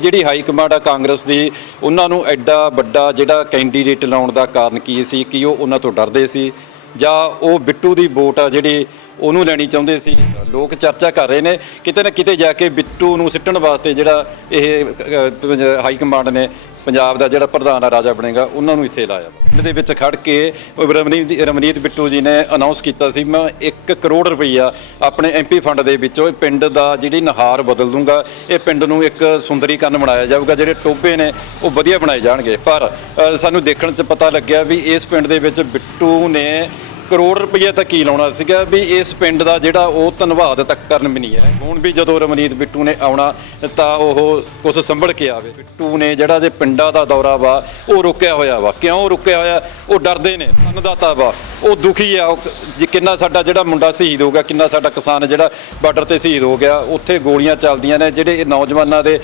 ਜਿਹੜੀ high command ਆ ਕਾਂਗਰਸ ਦੀ, ਉਹਨਾਂ ਨੂੰ ਐਡਾ ਵੱਡਾ ਜਿਹੜਾ ਕੈਂਡੀਡੇਟ ਲਾਉਣ ਦਾ ਕਾਰਨ ਕੀ ਸੀ, ਕਿ ਉਹ ਉਹਨਾਂ ਤੋਂ ਡਰਦੇ ਸੀ? ਜਾਂ ਉਹ ਬਿੱਟੂ ਦੀ ਵੋਟ ਆ ਜਿਹੜੀ ਉਹਨੂੰ ਲੈਣੀ ਚਾਹੁੰਦੇ ਸੀ। ਲੋਕ ਚਰਚਾ ਕਰ ਰਹੇ ਨੇ। ਕਿਤੇ ਨਾ ਕਿਤੇ ਜਾ ਕੇ ਬਿੱਟੂ ਨੂੰ ਸਿੱਟਣ ਵਾਸਤੇ ਜਿਹੜਾ ਇਹ ਅ, ਹਾਈ ਕਮਾਂਡ ਨੇ ਪੰਜਾਬ ਦਾ ਜਿਹੜਾ ਪ੍ਰਧਾਨ ਆ ਰਾਜਾ ਬਣੇਗਾ ਉਹਨਾਂ ਨੂੰ ਇੱਥੇ ਲਾਇਆ। ਪਿੰਡ ਦੇ ਵਿੱਚ ਖੜ ਕੇ ਉਹ ਰਮਨੀਤ ਰਮਨੀਤ ਬਿੱਟੂ ਜੀ ਨੇ ਅਨਾਉਂਸ ਕੀਤਾ ਸੀ ਮੈਂ 1 ਕਰੋੜ ਰੁਪਈਆ ਆਪਣੇ ਐਮਪੀ ਫੰਡ ਦੇ ਵਿੱਚੋਂ ਇਹ ਪਿੰਡ ਦਾ ਜਿਹੜੀ ਨਹਾਰ ਬਦਲ ਦੂੰਗਾ ਇਹ ਪਿੰਡ ਨੂੰ ਇੱਕ ਸੁੰਦਰੀਕਰਨ ਬਣਾਇਆ ਜਾਊਗਾ। ਜਿਹੜੇ ਟੋਬੇ ਨੇ ਉਹ ਵਧੀਆ ਬਣਾਏ ਜਾਣਗੇ। ਪਰ ਅ, ਸਾਨੂੰ ਦੇਖਣ 'ਚ ਪਤਾ ਲੱਗਿਆ ਵੀ ਇਸ ਪਿੰਡ ਦੇ ਵਿੱਚ ਬਿੱਟੂ ਨੇ ਕਰੋੜ ਰੁਪਏ ਤਾਂ ਕੀ ਲਾਉਣਾ ਸੀਗਾ ਵੀ ਇਸ ਪਿੰਡ ਦਾ ਜਿਹੜਾ ਉਹ ਧੰਨਵਾਦ ਤੱਕ ਕਰਨ ਵੀ ਨਹੀਂ ਹੈ। ਹੁਣ ਵੀ ਜਦੋਂ ਰਮਨੀਤ ਬਿੱਟੂ ਨੇ ਆਉਣਾ, ਤਾਂ ਉਹ ਕੁਝ ਸੰਭਲ ਕੇ ਆਵੇ। ਬਿੱਟੂ ਨੇ ਜਿਹੜਾ ਜੇ ਪਿੰਡਾਂ ਦਾ ਦੌਰਾ ਵਾ, ਉਹ ਰੁਕਿਆ ਹੋਇਆ ਵਾ। ਕਿਉਂ ਰੁਕਿਆ ਹੋਇਆ? ਉਹ ਡਰਦੇ ਨੇ, ਅੰਨਦਾਤਾ ਵਾ। ਉਹ ਦੁਖੀ ਆ। ਉਹ ਜੀ, ਕਿੰਨਾ ਸਾਡਾ ਜਿਹੜਾ ਮੁੰਡਾ ਸ਼ਹੀਦ ਹੋ ਗਿਆ, ਕਿੰਨਾ ਸਾਡਾ ਕਿਸਾਨ ਜਿਹੜਾ ਬਾਰਡਰ ਤੇ ਸ਼ਹੀਦ ਹੋ ਗਿਆ, ਉੱਥੇ ਗੋਲੀਆਂ ਚੱਲਦੀਆਂ ਨੇ, ਜਿਹੜੇ ਨੌਜਵਾਨਾਂ ਦੇ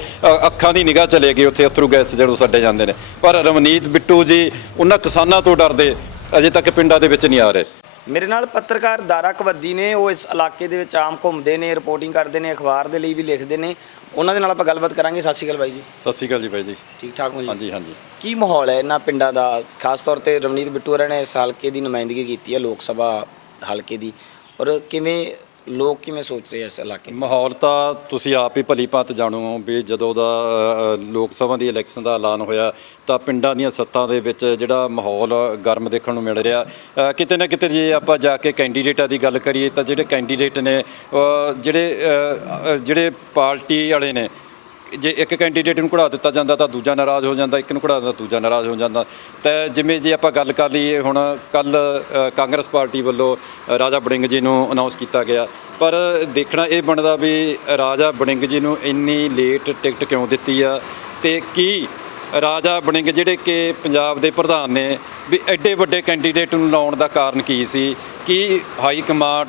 ਅੱਖਾਂ ਦੀ ਨਿਗਾਹ ਚਲੇ ਗਈ ਉੱਥੇ ਅਥਰੂ ਗੈਸ ਜਦੋਂ ਛੱਡੇ ਜਾਂਦੇ ਨੇ। ਪਰ ਰਮਨੀਤ ਬਿੱਟੂ ਜੀ, ਉਹਨਾਂ ਕਿਸਾਨਾਂ ਤੋਂ ਡਰਦੇ, ਅਜੇ ਤੱਕ ਪਿੰਡਾਂ ਦੇ ਵਿੱਚ ਨਹੀਂ ਆ ਰਹੇ। ਮੇਰੇ ਨਾਲ ਪੱਤਰਕਾਰ ਦਾਰਾ ਕਵੱਦੀ ਨੇ ਉਹ ਇਸ ਇਲਾਕੇ ਦੇ ਵਿੱਚ ਆਮ ਘੁੰਮਦੇ ਨੇ ਰਿਪੋਰਟਿੰਗ ਕਰਦੇ ਨੇ ਅਖਬਾਰ ਦੇ ਲਈ ਵੀ ਲਿਖਦੇ ਨੇ। ਉਹਨਾਂ ਦੇ ਨਾਲ ਆਪਾਂ ਗੱਲਬਾਤ ਕਰਾਂਗੇ। ਸਤਿ ਸ਼੍ਰੀ ਅਕਾਲ ਬਾਈ ਜੀ। ਸਤਿ ਸ਼੍ਰੀ ਅਕਾਲ ਜੀ ਬਾਈ ਜੀ। ਠੀਕ ਠਾਕ ਹੋ ਜੀ? ਹਾਂਜੀ ਹਾਂਜੀ। ਕੀ ਮਾਹੌਲ ਹੈ ਇਹਨਾਂ ਪਿੰਡਾਂ ਦਾ? ਖਾਸ ਤੌਰ ਤੇ ਰਵਨੀਤ ਬਿੱਟੂ ਹੋਰਾਂ ਨੇ ਇਸ ਹਲਕੇ ਦੀ ਨੁਮਾਇੰਦਗੀ ਕੀਤੀ ਹੈ ਲੋਕ ਸਭਾ ਹਲਕੇ ਦੀ। ਔਰ ਕਿਵੇਂ ਲੋਕ ਕਿਵੇਂ ਸੋਚ ਰਹੇ ਆ ਇਸ ਇਲਾਕੇ? ਮਾਹੌਲ ਤਾਂ ਤੁਸੀਂ ਆਪ ਹੀ ਭਲੀ ਭਾਂਤ ਜਾਣੋ ਵੀ ਜਦੋਂ ਦਾ ਅ, ਅ, ਲੋਕ ਸਭਾ ਦੀ ਇਲੈਕਸ਼ਨ ਦਾ ਐਲਾਨ ਹੋਇਆ ਤਾਂ ਪਿੰਡਾਂ ਦੀਆਂ ਸੱਤਾਂ ਦੇ ਵਿੱਚ ਜਿਹੜਾ ਮਾਹੌਲ ਗਰਮ ਦੇਖਣ ਨੂੰ ਮਿਲ ਰਿਹਾ। ਅ, ਕਿਤੇ ਨਾ ਕਿਤੇ ਜੇ ਆਪਾਂ ਜਾ ਕੇ ਕੈਂਡੀਡੇਟਾਂ ਦੀ ਗੱਲ ਕਰੀਏ ਤਾਂ ਜਿਹੜੇ ਕੈਂਡੀਡੇਟ ਨੇ ਅ, ਜਿਹੜੇ ਅ, ਅ, ਜਿਹੜੇ ਪਾਰਟੀ ਵਾਲੇ ਨੇ ਜੇ ਇੱਕ ਕੈਂਡੀਡੇਟ ਨੂੰ ਕਢਾ ਦਿੱਤਾ ਜਾਂਦਾ ਤਾਂ ਦੂਜਾ ਨਾਰਾਜ਼ ਹੋ ਜਾਂਦਾ, ਇੱਕ ਨੂੰ ਕਢਾ ਦਿੱਤਾ ਦੂਜਾ ਨਾਰਾਜ਼ ਹੋ ਜਾਂਦਾ। ਤਾਂ ਜਿਵੇਂ ਜੇ ਆਪਾਂ ਗੱਲ ਕਰ ਲਈਏ ਹੁਣ ਕੱਲ ਕਾਂਗਰਸ ਪਾਰਟੀ ਵੱਲੋਂ ਰਾਜਾ ਬੜਿੰਗ ਜੀ ਨੂੰ ਅਨਾਉਂਸ ਕੀਤਾ ਗਿਆ। ਪਰ ਦੇਖਣਾ ਇਹ ਬਣਦਾ ਵੀ ਰਾਜਾ ਬੜਿੰਗ ਜੀ ਨੂੰ ਇੰਨੀ ਲੇਟ ਟਿਕਟ ਕਿਉਂ ਦਿੱਤੀ ਆ? ਤੇ ਕੀ ਰਾਜਾ ਬੜਿੰਗ ਜਿਹੜੇ ਕਿ ਪੰਜਾਬ ਦੇ ਪ੍ਰਧਾਨ ਨੇ, ਵੀ ਐਡੇ ਵੱਡੇ ਕੈਂਡੀਡੇਟ ਨੂੰ ਲਾਉਣ ਦਾ ਕਾਰਨ ਕੀ ਸੀ? ਕੀ ਹਾਈ ਕਮਾਂਡ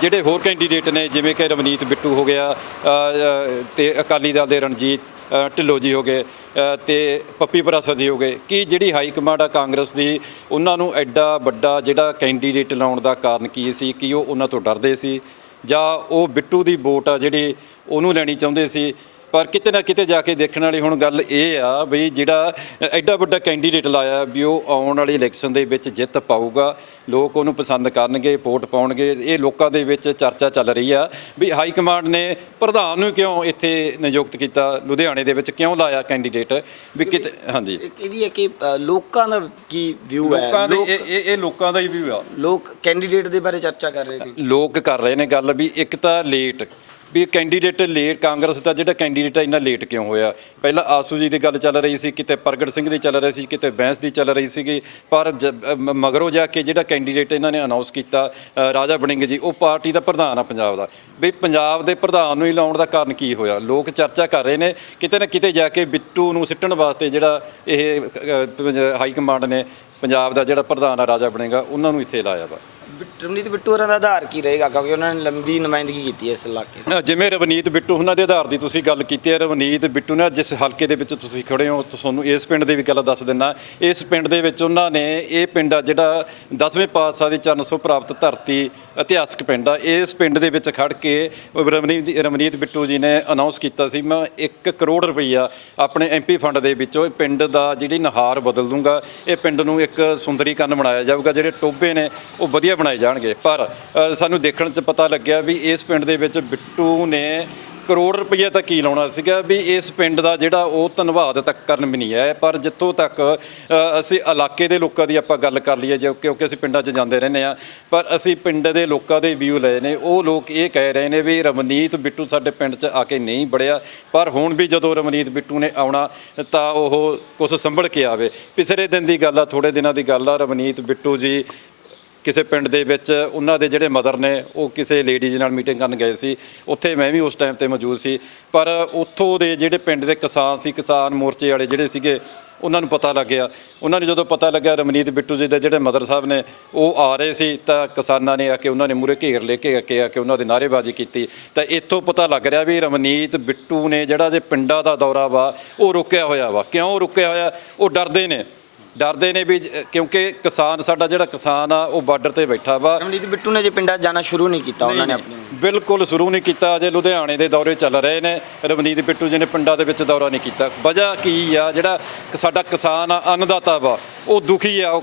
ਜਿਹੜੇ ਹੋਰ ਕੈਂਡੀਡੇਟ ਨੇ ਜਿਵੇਂ ਕਿ ਰਵਨੀਤ ਬਿੱਟੂ ਹੋ ਗਿਆ ਅ, ਤੇ ਅਕਾਲੀ ਦਲ ਦੇ ਰਣਜੀਤ ਅ, ਢਿੱਲੋਂ ਜੀ ਹੋ ਗਏ ਅ, ਤੇ ਪੱਪੀ ਪਰਾਸਰ ਜੀ ਹੋ ਗਏ। ਕਿ ਜਿਹੜੀ ਹਾਈ ਕਮਾਂਡ ਆ ਕਾਂਗਰਸ ਦੀ ਉਹਨਾਂ ਨੂੰ ਐਡਾ ਵੱਡਾ ਜਿਹੜਾ ਕੈਂਡੀਡੇਟ ਲਾਉਣ ਦਾ ਕਾਰਨ ਕੀ ਸੀ? ਕਿ ਉਹ ਉਹਨਾਂ ਤੋਂ ਡਰਦੇ ਸੀ? ਜਾਂ ਉਹ ਬਿੱਟੂ ਦੀ ਵੋਟ ਆ ਜਿਹੜੀ ਉਹਨੂੰ ਲੈਣੀ ਚਾਹੁੰਦੇ ਸੀ? ਪਰ ਕਿਤੇ ਨਾ ਕਿਤੇ ਜਾ ਕੇ ਦੇਖਣ ਵਾਲੀ ਹੁਣ ਗੱਲ ਇਹ ਆ ਵੀ ਜਿਹੜਾ ਐਡਾ ਵੱਡਾ ਕੈਂਡੀਡੇਟ ਲਾਇਆ ਵੀ ਉਹ ਆਉਣ ਵਾਲੀ ਇਲੈਕਸ਼ਨ ਦੇ ਵਿੱਚ ਜਿੱਤ ਪਾਊਗਾ ਲੋਕ ਉਹਨੂੰ ਪਸੰਦ ਕਰਨਗੇ ਵੋਟ ਪਾਉਣਗੇ ਇਹ ਲੋਕਾਂ ਦੇ ਵਿੱਚ ਚਰਚਾ ਚੱਲ ਰਹੀ ਆ ਵੀ ਹਾਈ ਕਮਾਂਡ ਨੇ ਪ੍ਰਧਾਨ ਨੂੰ ਕਿਉਂ ਇੱਥੇ ਨਿਯੁਕਤ ਕੀਤਾ ਲੁਧਿਆਣੇ ਦੇ ਵਿੱਚ ਕਿਉਂ ਲਾਇਆ ਕੈਂਡੀਡੇਟ? ਵੀ ਕਿਤੇ ਹਾਂਜੀ। ਇਹ ਵੀ ਹੈ ਕਿ ਲੋਕਾਂ ਦਾ ਕੀ ਵਿਊ ਹੈ? ਲੋਕਾਂ ਦੇ ਇਹ ਇਹ ਲੋਕਾਂ ਦਾ ਹੀ ਵੀ ਆ। ਲੋਕ ਕੈਂਡੀਡੇਟ ਦੇ ਬਾਰੇ ਚਰਚਾ ਕਰ ਰਹੇ ਨੇ ਲੋਕ ਕਰ ਰਹੇ ਨੇ ਗੱਲ ਵੀ ਇੱਕ ਤਾਂ ਲੇਟ ਵੀ ਕੈਂਡੀਡੇਟ ਲੇਟ ਕਾਂਗਰਸ ਦਾ ਜਿਹੜਾ ਕੈਂਡੀਡੇਟ ਆ ਇੰਨਾ ਲੇਟ ਕਿਉਂ ਹੋਇਆ? ਪਹਿਲਾਂ ਆਸੂ ਜੀ ਦੀ ਗੱਲ ਚੱਲ ਰਹੀ ਸੀ ਕਿਤੇ ਪ੍ਰਗਟ ਸਿੰਘ ਦੀ ਚੱਲ ਰਹੀ ਸੀ ਕਿਤੇ ਬੈਂਸ ਦੀ ਚੱਲ ਰਹੀ ਸੀਗੀ ਪਰ ਜ- ਮ- ਮਗਰੋਂ ਜਾ ਕੇ ਜਿਹੜਾ ਕੈਂਡੀਡੇਟ ਇਹਨਾਂ ਨੇ ਅਨਾਉਂਸ ਕੀਤਾ ਅ, ਰਾਜਾ ਬੜਿੰਗ ਜੀ ਉਹ ਪਾਰਟੀ ਦਾ ਪ੍ਰਧਾਨ ਆ ਪੰਜਾਬ ਦਾ। ਵੀ ਪੰਜਾਬ ਦੇ ਪ੍ਰਧਾਨ ਨੂੰ ਹੀ ਲਾਉਣ ਦਾ ਕਾਰਨ ਕੀ ਹੋਇਆ? ਲੋਕ ਚਰਚਾ ਕਰ ਰਹੇ ਨੇ ਕਿਤੇ ਨਾ ਕਿਤੇ ਜਾ ਕੇ ਬਿੱਟੂ ਨੂੰ ਸਿੱਟਣ ਵਾਸਤੇ ਜਿਹੜਾ ਇਹ ਅ, ਪੰਜ- ਹਾਈ ਕਮਾਂਡ ਨੇ ਪੰਜਾਬ ਦਾ ਜਿਹੜਾ ਪ੍ਰਧਾਨ ਆ ਰਾਜਾ ਬਣੇਗਾ ਉਹਨਾਂ ਨੂੰ ਇੱਥੇ ਲਾਇਆ ਵਾ। ਰਵਨੀਤ ਬਿੱਟੂ ਹੋਰਾਂ ਦਾ ਆਧਾਰ ਕੀ ਰਹੇਗਾ? ਕਿਉਂਕਿ ਉਹਨਾਂ ਨੇ ਲੰਬੀ ਨੁਮਾਇੰਦਗੀ ਕੀਤੀ ਹੈ ਇਸ ਇਲਾਕੇ ਦੀ। ਜਿਵੇਂ ਰਵਨੀਤ ਬਿੱਟੂ ਉਹਨਾਂ ਦੇ ਆਧਾਰ ਦੀ ਤੁਸੀਂ ਗੱਲ ਕੀਤੀ ਹੈ, ਰਵਨੀਤ ਬਿੱਟੂ ਨੇ ਜਿਸ ਹਲਕੇ ਦੇ ਵਿੱਚ ਤੁਸੀਂ ਖੜੇ ਹੋ ਤੁਹਾਨੂੰ ਇਸ ਪਿੰਡ ਦੇ ਵੀ ਗੱਲ ਦੱਸ ਦਿੰਨਾ ਇਸ ਪਿੰਡ ਦੇ ਵਿੱਚ ਉਹਨਾਂ ਨੇ ਇਹ ਪਿੰਡ ਆ ਜਿਹੜਾ 10ਵੇਂ ਪਾਤਸ਼ਾਹ ਦੀ ਚਰਨ ਸੋ ਪ੍ਰਾਪਤ ਧਰਤੀ ਇਤਿਹਾਸਕ ਪਿੰਡ ਆ। ਇਸ ਪਿੰਡ ਦੇ ਵਿੱਚ ਖੜ ਕੇ ਰਵਨੀਤ ਰਵਨੀਤ ਬਿੱਟੂ ਜੀ ਨੇ ਅਨਾਉਂਸ ਕੀਤਾ ਸੀ, ਮੈਂ 1 ਕਰੋੜ ਰੁਪਈਆ ਆਪਣੇ ਐਮਪੀ ਫੰਡ ਦੇ ਵਿੱਚੋਂ ਇਹ ਪਿੰਡ ਦਾ ਜਿਹੜੀ ਨਹਾਰ ਬਦਲ ਦੂੰਗਾ। ਇਹ ਪਿੰਡ ਨੂੰ ਇੱਕ ਸੁੰਦਰੀਕਰਨ ਬਣਾਇਆ ਜਾਊਗਾ। ਜਿਹੜੇ ਟੋਬੇ ਨੇ, ਉਹ ਵਧੀਆ ਬਣਾਏ ਜਾਣਗੇ। ਪਰ ਅ, ਸਾਨੂੰ ਦੇਖਣ 'ਚ ਪਤਾ ਲੱਗਿਆ ਵੀ ਇਸ ਪਿੰਡ ਦੇ ਵਿੱਚ ਬਿੱਟੂ ਨੇ ਕਰੋੜ ਰੁਪਈਆ ਤਾਂ ਕੀ ਲਾਉਣਾ ਸੀਗਾ ਵੀ ਇਸ ਪਿੰਡ ਦਾ ਜਿਹੜਾ ਉਹ ਧੰਨਵਾਦ ਤੱਕ ਕਰਨ ਵੀ ਨਹੀਂ ਹੈ ਪਰ ਜਿੱਥੋਂ ਤੱਕ ਅ, ਅਸੀਂ ਇਲਾਕੇ ਦੇ ਲੋਕਾਂ ਦੀ ਆਪਾਂ ਗੱਲ ਕਰ ਲਈਏ ਜੋ ਕਿਉਂਕਿ ਅਸੀਂ ਪਿੰਡਾਂ 'ਚ ਜਾਂਦੇ ਰਹਿੰਦੇ ਆ ਪਰ ਅਸੀਂ ਪਿੰਡ ਦੇ ਲੋਕਾਂ ਦੇ ਵਿਊ ਲਏ ਨੇ। ਉਹ ਲੋਕ ਇਹ ਕਹਿ ਰਹੇ ਨੇ ਵੀ ਰਮਨੀਤ ਬਿੱਟੂ ਸਾਡੇ ਪਿੰਡ 'ਚ ਆ ਕੇ ਨਹੀਂ ਬੜਿਆ ਪਰ ਹੁਣ ਵੀ ਜਦੋਂ ਰਮਨੀਤ ਬਿੱਟੂ ਨੇ ਆਉਣਾ ਤਾਂ ਉਹ ਕੁਝ ਸੰਭਲ ਕੇ ਆਵੇ। ਪਿਛਲੇ ਦਿਨ ਦੀ ਗੱਲ ਆ ਥੋੜੇ ਦਿਨਾਂ ਦੀ ਗੱਲ ਆ ਰਮਨੀਤ ਬਿੱਟੂ ਜੀ ਕਿਸੇ ਪਿੰਡ ਦੇ ਵਿੱਚ ਉਹਨਾਂ ਦੇ ਜਿਹੜੇ ਮਦਰ ਨੇ, ਉਹ ਕਿਸੇ ਲੇਡੀਜ਼ ਨਾਲ ਮੀਟਿੰਗ ਕਰਨ ਗਏ ਸੀ। ਉੱਥੇ ਮੈਂ ਵੀ ਉਸ ਟਾਈਮ ਤੇ ਮੌਜੂਦ ਸੀ। ਪਰ ਉੱਥੋਂ ਦੇ ਜਿਹੜੇ ਪਿੰਡ ਦੇ ਕਿਸਾਨ ਸੀ, ਕਿਸਾਨ ਮੋਰਚੇ ਵਾਲੇ ਜਿਹੜੇ ਸੀਗੇ, ਉਹਨਾਂ ਨੂੰ ਪਤਾ ਲੱਗਿਆ ਉਹਨਾਂ ਨੂੰ ਜਦੋਂ ਪਤਾ ਲੱਗਿਆ, ਰਮਨੀਤ ਬਿੱਟੂ ਜੀ ਦੇ ਜਿਹੜੇ ਮਦਰ ਸਾਹਿਬ ਨੇ, ਉਹ ਆ ਰਹੇ ਸੀ ਤਾਂ ਕਿਸਾਨਾਂ ਨੇ ਆ ਕੇ ਉਹਨਾਂ ਨੇ ਮੂਰੇ ਘੇਰ ਲੈ ਕੇ ਆ ਕੇ ਆ ਕੇ ਉਹਨਾਂ ਦੇ ਨਾਅਰੇਬਾਜ਼ੀ ਕੀਤੀ। ਤਾਂ ਇੱਥੋਂ ਪਤਾ ਲੱਗ ਰਿਹਾ ਵੀ ਰਮਨੀਤ ਬਿੱਟੂ ਨੇ ਜਿਹੜਾ ਜੇ ਪਿੰਡਾਂ ਦਾ ਦੌਰਾ ਵਾ, ਉਹ ਰੁਕਿਆ ਹੋਇਆ ਵਾ। ਕਿਉਂ ਰੁਕਿਆ ਹੋਇਆ? ਉਹ ਡਰਦੇ ਨੇ। ਡਰਦੇ ਨੇ ਵੀ ਕਿਉਂਕਿ ਕਿਸਾਨ ਸਾਡਾ ਜਿਹੜਾ ਕਿਸਾਨ ਆ ਉਹ ਬਾਰਡਰ ਤੇ ਬੈਠਾ ਵਾ। ਰਮਨੀਤ ਬਿੱਟੂ ਨੇ ਜੇ ਪਿੰਡਾਂ ਜਾਣਾ ਸ਼ੁਰੂ ਨਹੀਂ ਕੀਤਾ ਉਹਨਾਂ ਨੇ ਆਪਣੀ। ਬਿਲਕੁਲ ਸ਼ੁਰੂ ਨਹੀਂ ਕੀਤਾ। ਅਜੇ ਲੁਧਿਆਣੇ ਦੇ ਦੌਰੇ ਚੱਲ ਰਹੇ ਨੇ। ਰਵਨੀਤ ਬਿੱਟੂ ਜੀ ਨੇ ਪਿੰਡਾਂ ਦੇ ਵਿੱਚ ਦੌਰਾ ਨਹੀਂ ਕੀਤਾ। ਵਜ੍ਹਾ ਕੀ ਆ ਜਿਹੜਾ ਸਾਡਾ ਕਿਸਾਨ ਆ ਅੰਨਦਾਤਾ ਵਾ ਉਹ ਦੁਖੀ ਆ। ਉਹ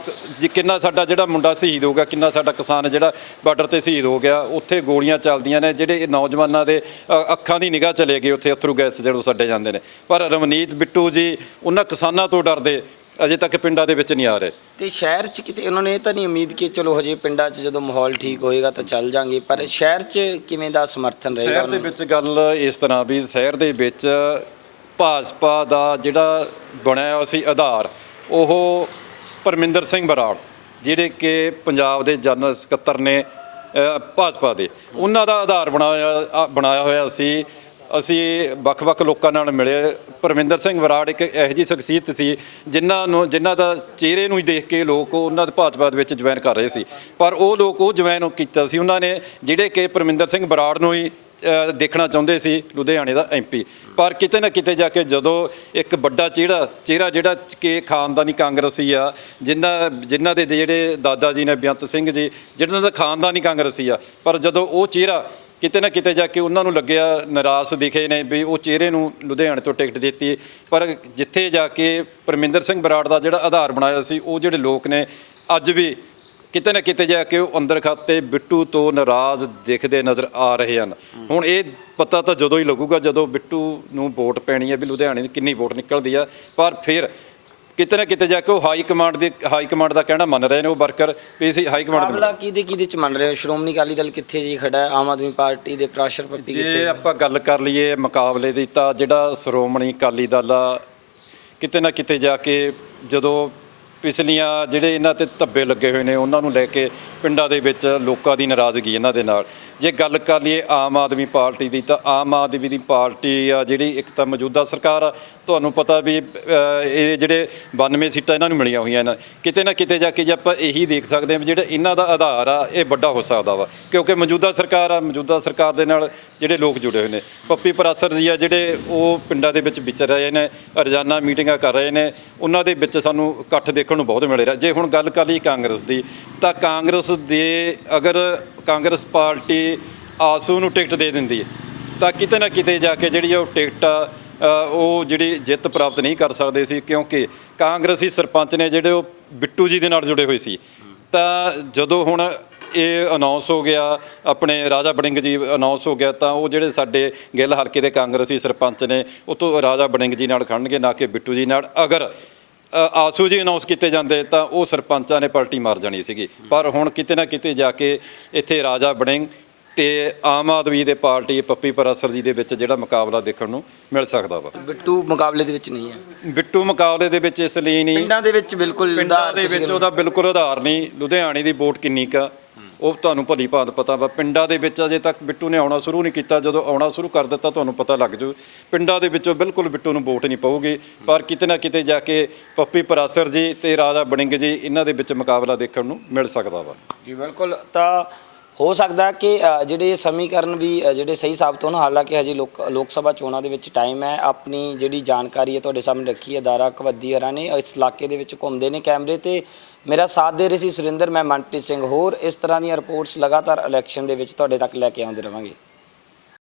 ਕਿੰਨਾ ਸਾਡਾ ਜਿਹੜਾ ਮੁੰਡਾ ਸ਼ਹੀਦ ਹੋ ਗਿਆ ਕਿੰਨਾ ਸਾਡਾ ਕਿਸਾਨ ਜਿਹੜਾ ਬਾਰਡਰ ਤੇ ਸ਼ਹੀਦ ਹੋ ਗਿਆ ਉੱਥੇ ਗੋਲੀਆਂ ਚੱਲਦੀਆਂ ਨੇ ਜਿਹੜੇ ਨੌਜਵਾਨਾਂ ਦੇ ਅੱਖਾਂ ਦੀ ਨਿਗਾਹ ਚਲੇ ਗਈ ਉੱਥੇ ਅਥਰੂ ਗੈਸ ਜਦੋਂ ਛੱਡੇ ਜਾਂਦੇ ਨੇ। ਪਰ ਰਵਨੀਤ ਬਿੱਟੂ ਜੀ ਉਹਨਾਂ ਕਿਸਾਨਾਂ ਤੋਂ ਡਰਦੇ। ਅਜੇ ਤੱਕ ਪਿੰਡਾਂ ਦੇ ਵਿੱਚ ਨਹੀਂ ਆ ਰਹੇ ਤੇ ਸ਼ਹਿਰ 'ਚ ਕਿਤੇ ਉਹਨਾਂ ਨੇ ਇਹ ਤਾਂ ਨਹੀਂ ਉਮੀਦ ਕਿ ਚਲੋ ਹਜੇ ਪਿੰਡਾਂ 'ਚ ਜਦੋਂ ਮਾਹੌਲ ਠੀਕ ਹੋਏਗਾ ਤਾਂ ਚੱਲ ਜਾਾਂਗੇ ਪਰ ਸ਼ਹਿਰ 'ਚ ਕਿਵੇਂ ਦਾ ਸਮਰਥਨ ਰਹੇਗਾ ਸ਼ਹਿਰ ਦੇ? ਵਿੱਚ ਗੱਲ ਇਸ ਤਰ੍ਹਾਂ ਵੀ ਸ਼ਹਿਰ ਦੇ ਵਿੱਚ ਭਾਜਪਾ ਦਾ ਜਿਹੜਾ ਬਣਿਆ ਹੋਇਆ ਸੀ ਆਧਾਰ ਉਹ ਪਰਮਿੰਦਰ ਸਿੰਘ ਬਰਾੜ ਜਿਹੜੇ ਕਿ ਪੰਜਾਬ ਦੇ ਜਨਰਲ ਸਕੱਤਰ ਨੇ ਭਾਜਪਾ ਦੇ ਉਹਨਾਂ ਦਾ ਆਧਾਰ ਬਣਾਇਆ ਬਣਾਇਆ ਹੋਇਆ ਸੀ ਅਸੀਂ ਵੱਖ-ਵੱਖ ਲੋਕਾਂ ਨਾਲ ਮਿਲੇ। ਪਰਮਿੰਦਰ ਸਿੰਘ ਬਰਾੜ ਇੱਕ ਇਹੋ ਜਿਹੀ ਸ਼ਖਸੀਅਤ ਸੀ, ਜਿਨ੍ਹਾਂ ਨੂੰ, ਜਿਨ੍ਹਾਂ ਦਾ ਚਿਹਰੇ ਨੂੰ ਹੀ ਦੇਖ ਕੇ ਲੋਕ ਉਹਨਾਂ ਦੇ ਭਾਜਪਾ ਦੇ ਵਿੱਚ ਜੁਆਇਨ ਕਰ ਰਹੇ ਸੀ। ਪਰ ਉਹ ਲੋਕ ਉਹ ਜੁਆਇਨ ਕੀਤਾ ਸੀ। ਉਹਨਾਂ ਨੇ ਜਿਹੜੇ ਕਿ ਪਰਮਿੰਦਰ ਸਿੰਘ ਬਰਾੜ ਨੂੰ ਹੀ ਦੇਖਣਾ ਚਾਹੁੰਦੇ ਸੀ, ਲੁਧਿਆਣੇ ਦਾ ਐਮਪੀ ਪਰ ਕਿਤੇ ਨਾ ਕਿਤੇ ਜਾ ਕੇ ਜਦੋਂ ਇੱਕ ਵੱਡਾ ਚਿਹਰਾ ਚਿਹਰਾ ਜਿਹੜਾ ਕਿ ਖਾਨਦਾਨੀ ਕਾਂਗਰਸੀ ਆ, ਜਿਨ੍ਹਾਂ ਜਿਨ੍ਹਾਂ ਦੇ ਜਿਹੜੇ ਦਾਦਾ ਜੀ ਨੇ ਬੇਅੰਤ ਸਿੰਘ ਜੀ ਜਿਹਨਾਂ ਦਾ ਖਾਨਦਾਨੀ ਕਾਂਗਰਸੀ ਆ, ਪਰ ਜਦੋਂ ਉਹ ਚਿਹਰਾ ਕਿਤੇ ਨਾ ਕਿਤੇ ਜਾ ਕੇ ਉਹਨਾਂ ਨੂੰ ਲੱਗਿਆ ਨਿਰਾਸ਼ ਦਿਖੇ ਨੇ ਵੀ ਉਹ ਚਿਹਰੇ ਨੂੰ ਲੁਧਿਆਣੇ ਤੋਂ ਟਿਕਟ ਦਿੱਤੀ। ਪਰ ਜਿੱਥੇ ਜਾ ਕੇ ਪਰਮਿੰਦਰ ਸਿੰਘ ਬਰਾੜ ਦਾ ਜਿਹੜਾ ਆਧਾਰ ਬਣਾਇਆ ਸੀ, ਉਹ ਜਿਹੜੇ ਲੋਕ ਨੇ, ਅੱਜ ਵੀ ਕਿਤੇ ਨਾ ਕਿਤੇ ਜਾ ਕੇ ਉਹ ਅੰਦਰ ਖਾਤੇ ਬਿੱਟੂ ਤੋਂ ਨਾਰਾਜ਼ ਦਿਖਦੇ ਨਜ਼ਰ ਆ ਰਹੇ ਹਨ। ਹੁਣ ਇਹ ਪਤਾ ਤਾਂ ਜਦੋਂ ਹੀ ਲੱਗੂਗਾ ਜਦੋਂ ਬਿੱਟੂ ਨੂੰ ਵੋਟ ਪੈਣੀ ਹੈ ਵੀ ਲੁਧਿਆਣੇ ਦੀ ਕਿੰਨੀ ਵੋਟ ਨਿਕਲਦੀ ਆ। ਪਰ ਫਿਰ ਕਿਤੇ ਨਾ ਕਿਤੇ ਜਾ ਕੇ ਉਹ ਹਾਈ ਕਮਾਂਡ ਦੇ ਹਾਈ ਕਮਾਂਡ ਦਾ ਕਹਿਣਾ ਮੰਨ ਰਹੇ ਨੇ ਉਹ ਵਰਕਰ ਵੀ ਅਸੀਂ ਹਾਈ ਕਮਾਂਡ ਦੇ ਮੁਕਾਬਲਾ ਕਿਹਦੇ ਕਿਹਦੇ 'ਚ ਮੰਨ ਰਹੇ ਹੋ? ਸ਼੍ਰੋਮਣੀ ਅਕਾਲੀ ਦਲ ਕਿੱਥੇ ਜੀ ਖੜਾ ਹੈ? ਆਮ ਆਦਮੀ ਪਾਰਟੀ ਦੇ ਪ੍ਰਾਸ਼ਰ ਪੱਪੀ ਜੇ ਕਿੱਥੇ ਆਪਾਂ ਗੱਲ ਕਰ ਲਈਏ ਮੁਕਾਬਲੇ ਦੀ ਤਾਂ ਜਿਹੜਾ ਸ਼੍ਰੋਮਣੀ ਅਕਾਲੀ ਦਲ ਆ ਕਿਤੇ ਨਾ ਕਿਤੇ ਜਾ ਕੇ ਜਦੋਂ ਪਿਛਲੀਆਂ ਜਿਹੜੇ ਇਹਨਾਂ ਤੇ ਧੱਬੇ ਲੱਗੇ ਹੋਏ ਨੇ ਉਹਨਾਂ ਨੂੰ ਲੈ ਕੇ ਪਿੰਡਾਂ ਦੇ ਵਿੱਚ ਲੋਕਾਂ ਦੀ ਨਾਰਾਜ਼ਗੀ ਇਹਨਾਂ ਦੇ ਨਾਲ। ਜੇ ਗੱਲ ਕਰ ਲਈਏ ਆਮ ਆਦਮੀ ਪਾਰਟੀ ਦੀ ਤਾਂ ਆਮ ਆਦਮੀ ਦੀ ਪਾਰਟੀ ਆ ਜਿਹੜੀ ਇੱਕ ਤਾਂ ਮੌਜੂਦਾ ਸਰਕਾਰ ਆ ਤੁਹਾਨੂੰ ਪਤਾ ਵੀ ਅਹ, ਇਹ ਜਿਹੜੇ 92 ਸੀਟਾਂ ਇਹਨਾਂ ਨੂੰ ਮਿਲੀਆਂ ਹੋਈਆਂ ਨੇ ਕਿਤੇ ਨਾ ਕਿਤੇ ਜਾ ਕੇ ਜੇ ਆਪਾਂ ਇਹੀ ਦੇਖ ਸਕਦੇ ਹਾਂ ਵੀ ਜਿਹੜਾ ਇਹਨਾਂ ਦਾ ਆਧਾਰ ਆ ਇਹ ਵੱਡਾ ਹੋ ਸਕਦਾ ਵਾ। ਕਿਉਂਕਿ ਮੌਜੂਦਾ ਸਰਕਾਰ ਆ ਮੌਜੂਦਾ ਸਰਕਾਰ ਦੇ ਨਾਲ ਜਿਹੜੇ ਲੋਕ ਜੁੜੇ ਹੋਏ ਨੇ। ਪੱਪੀ ਪਰਾਸਰ ਜੀ ਆ ਜਿਹੜੇ ਉਹ ਪਿੰਡਾਂ ਦੇ ਵਿੱਚ ਵਿਚਰ ਰਹੇ ਨੇ ਰੋਜ਼ਾਨਾ ਮੀਟਿੰਗਾਂ ਕਰ ਰਹੇ ਨੇ ਉਹਨਾਂ ਦੇ ਵਿੱਚ ਸਾਨੂੰ ਇਕੱਠ ਦੇਖਣ ਨੂੰ ਬਹੁਤ ਮਿਲ ਰਿਹਾ। ਜੇ ਹੁਣ ਗੱਲ ਕਰ ਲਈ ਕਾਂਗਰਸ ਦੀ, ਤਾਂ ਕਾਂਗਰਸ ਦੇ ਅਗਰ ਕਾਂਗਰਸ ਪਾਰਟੀ ਆਸੂ ਨੂੰ ਟਿਕਟ ਦੇ ਦਿੰਦੀ ਹੈ, ਤਾਂ ਕਿਤੇ ਨਾ ਕਿਤੇ ਜਾ ਕੇ ਜਿਹੜੀ ਉਹ ਟਿਕਟ ਆ ਉਹ ਜਿਹੜੀ ਜਿੱਤ ਪ੍ਰਾਪਤ ਨਹੀਂ ਕਰ ਸਕਦੇ ਸੀ, ਕਿਉਂਕਿ ਕਾਂਗਰਸੀ ਸਰਪੰਚ ਨੇ ਜਿਹੜੇ ਉਹ ਬਿੱਟੂ ਜੀ ਦੇ ਨਾਲ ਜੁੜੇ ਹੋਏ ਸੀ। ਤਾਂ ਜਦੋਂ ਹੁਣ ਇਹ ਅਨਾਉਂਸ ਹੋ ਗਿਆ, ਆਪਣੇ ਰਾਜਾ ਬੜਿੰਗ ਜੀ ਅਨਾਉਂਸ ਹੋ ਗਿਆ, ਤਾਂ ਉਹ ਜਿਹੜੇ ਸਾਡੇ ਗਿੱਲ ਹਲਕੇ ਦੇ ਕਾਂਗਰਸੀ ਸਰਪੰਚ ਨੇ, ਉਹ ਤੋਂ ਰਾਜਾ ਬੜਿੰਗ ਜੀ ਨਾਲ ਖੜਨਗੇ, ਨਾ ਕਿ ਬਿੱਟੂ ਜੀ ਨਾਲ। ਅਗਰ ਆਸੂ ਜੀ ਅਨਾਉਂਸ ਕੀਤੇ ਜਾਂਦੇ ਤਾਂ ਉਹ ਸਰਪੰਚਾਂ ਨੇ ਪਲਟੀ ਮਾਰ ਜਾਣੀ ਸੀਗੀ। ਪਰ ਹੁਣ ਕਿਤੇ ਨਾ ਕਿਤੇ ਜਾ ਕੇ ਇੱਥੇ ਰਾਜਾ ਬੜਿੰਗ ਤੇ ਆਮ ਆਦਮੀ ਦੇ ਪਾਰਟੀ ਪੱਪੀ ਪਰਾਸਰ ਜੀ ਦੇ ਵਿੱਚ ਜਿਹੜਾ ਮੁਕਾਬਲਾ ਦੇਖਣ ਨੂੰ ਮਿਲ ਸਕਦਾ ਵਾ। ਬਿੱਟੂ ਮੁਕਾਬਲੇ ਦੇ ਵਿੱਚ ਨਹੀਂ ਹੈ। ਬਿੱਟੂ ਮੁਕਾਬਲੇ ਦੇ ਵਿੱਚ ਇਸ ਲਈ ਨਹੀਂ। ਪਿੰਡਾਂ ਦੇ ਵਿੱਚ ਬਿਲਕੁਲ ਪਿੰਡਾਂ ਦੇ ਵਿੱਚ ਉਹਦਾ ਬਿਲਕੁਲ ਆਧਾਰ ਨਹੀਂ। ਲੁਧਿਆਣੇ ਦੀ ਵੋਟ ਕਿੰਨੀ ਕਾ ਉਹ ਤੁਹਾਨੂੰ ਭਲੀ ਭਾਂਤ ਪਤਾ ਵਾ। ਪਿੰਡਾਂ ਦੇ ਵਿੱਚ ਅਜੇ ਤੱਕ ਬਿੱਟੂ ਨੇ ਆਉਣਾ ਸ਼ੁਰੂ ਨਹੀਂ ਕੀਤਾ। ਜਦੋਂ ਆਉਣਾ ਸ਼ੁਰੂ ਕਰ ਦਿੱਤਾ, ਤੁਹਾਨੂੰ ਪਤਾ ਲੱਗ ਜੂ ਪਿੰਡਾਂ ਦੇ ਵਿੱਚੋਂ ਬਿਲਕੁਲ ਬਿੱਟੂ ਨੂੰ ਵੋਟ ਨਹੀਂ ਪਊਗੀ। ਪਰ ਕਿਤੇ ਨਾ ਕਿਤੇ ਜਾ ਕੇ ਪੱਪੀ ਪਰਾਸਰ ਜੀ ਤੇ ਰਾਜਾ ਬਣਿੰਗ ਜੀ, ਇਹਨਾਂ ਦੇ ਵਿੱਚ ਮੁਕਾਬਲਾ ਦੇਖਣ ਨੂੰ ਮਿਲ ਸਕਦਾ ਵਾ। ਜੀ, ਬਿਲਕੁਲ। ਤਾਂ ਹੋ ਸਕਦਾ ਕਿ ਜਿਹੜੇ ਸਮੀਕਰਨ ਵੀ ਜਿਹੜੇ ਸਹੀ ਸਾਬਤ ਹੋਣ, ਹਾਲਾਂਕਿ ਹਜੇ ਲੋਕ ਲੋਕ ਸਭਾ ਚੋਣਾਂ ਦੇ ਵਿੱਚ ਟਾਈਮ ਹੈ, ਆਪਣੀ ਜਿਹੜੀ ਜਾਣਕਾਰੀ ਹੈ ਤੁਹਾਡੇ ਸਾਹਮਣੇ ਰੱਖੀ ਹੈ, ਦਾਰਾ ਕਵੱਦੀ ਹਰਾਂ ਨੇ ਇਸ ਇਲਾਕੇ ਦੇ ਵਿੱਚ ਘੁੰਮਦੇ ਨੇ ਕੈਮਰੇ ਤੇ। ਮੇਰਾ ਸਾਥ ਦੇ ਰਹੇ ਸੀ ਸੁਰਿੰਦਰ, ਮੈਂ ਮਨਪ੍ਰੀਤ ਸਿੰਘ ਹੋਰ, ਇਸ ਤਰ੍ਹਾਂ ਦੀਆਂ ਰਿਪੋਰਟਸ ਲਗਾਤਾਰ ਇਲੈਕਸ਼ਨ ਦੇ ਵਿੱਚ ਤੁਹਾਡੇ ਤੱਕ ਲੈ ਕੇ ਆਉਂਦੇ ਰਵਾਂਗੇ।